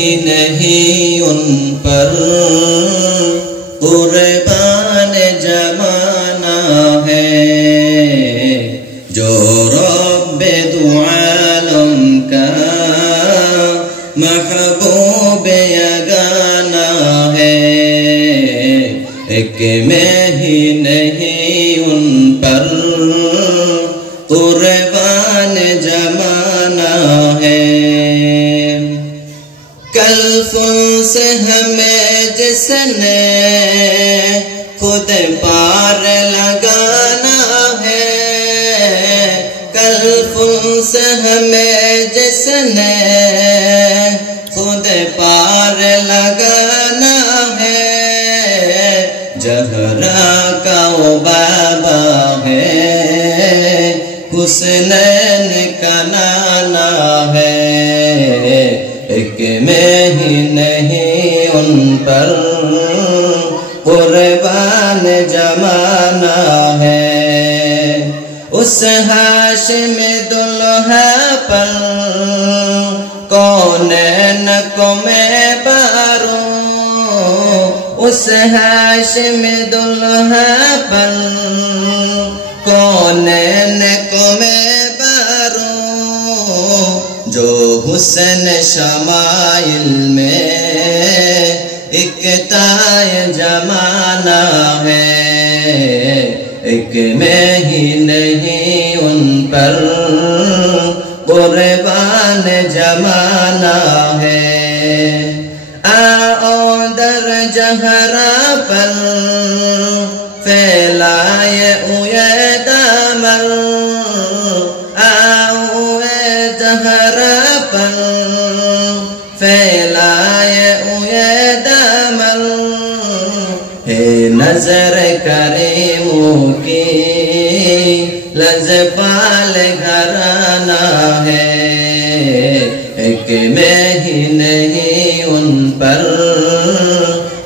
नहीं उन पर कुर्बान जमाना है जो रब्बे दो आलम का महबूब यगाना है। एक में ही नहीं उन पर कुर्बान जमाना है। कल्फों से हमें जिसने खुद पार लगाना है, कल्फों से हमें जिसने खुद पार लगाना है। जहरा का वो बाबा है, हुसनैन का नाना है। एक में ही नहीं उन पर कुर्बान जमाना है। उस हाशिम दुल्हा पर कौनैन को मैं बारूं, उस हाशिम दुल्हा पर कौनैन को मैं बारूं। जो हुस्न शमाइल में इकताय जमाना है। एक में ही नहीं उन पर कुर्बान जमाना है। आओ दर जहरा पर फैलाए उये दामन, आओ जहरा पर फैलाए उये दामन। है नजर करीमों की लजपाल घराना है। एक में ही नहीं उन पर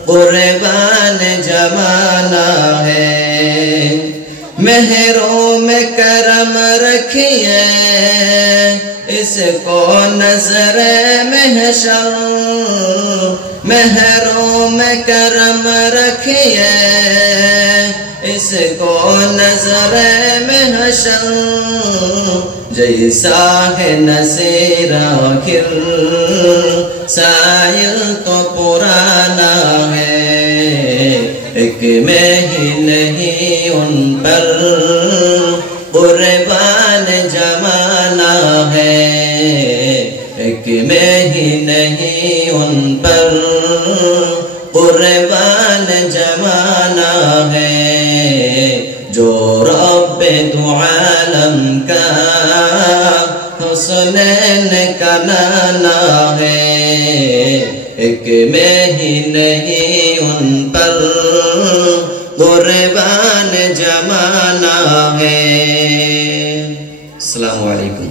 कुर्बान जमाना है। मेहरों में करम रखिए इसको नजर महशर, मेहरों में करम रखिए इसको नजर महशर। जैसा है नसीर आखिर साइल तो पुराना है। एक में ही नहीं उन पर कुर्बान जमाना है। एक में ही नहीं उन पर कुर्बान जमाना है। जो रब्बे दो आलम का हुसनैन का नाना है। एक में ही नहीं उन पर कुर्बान जमाना है। अस्सलामु अलैकुम।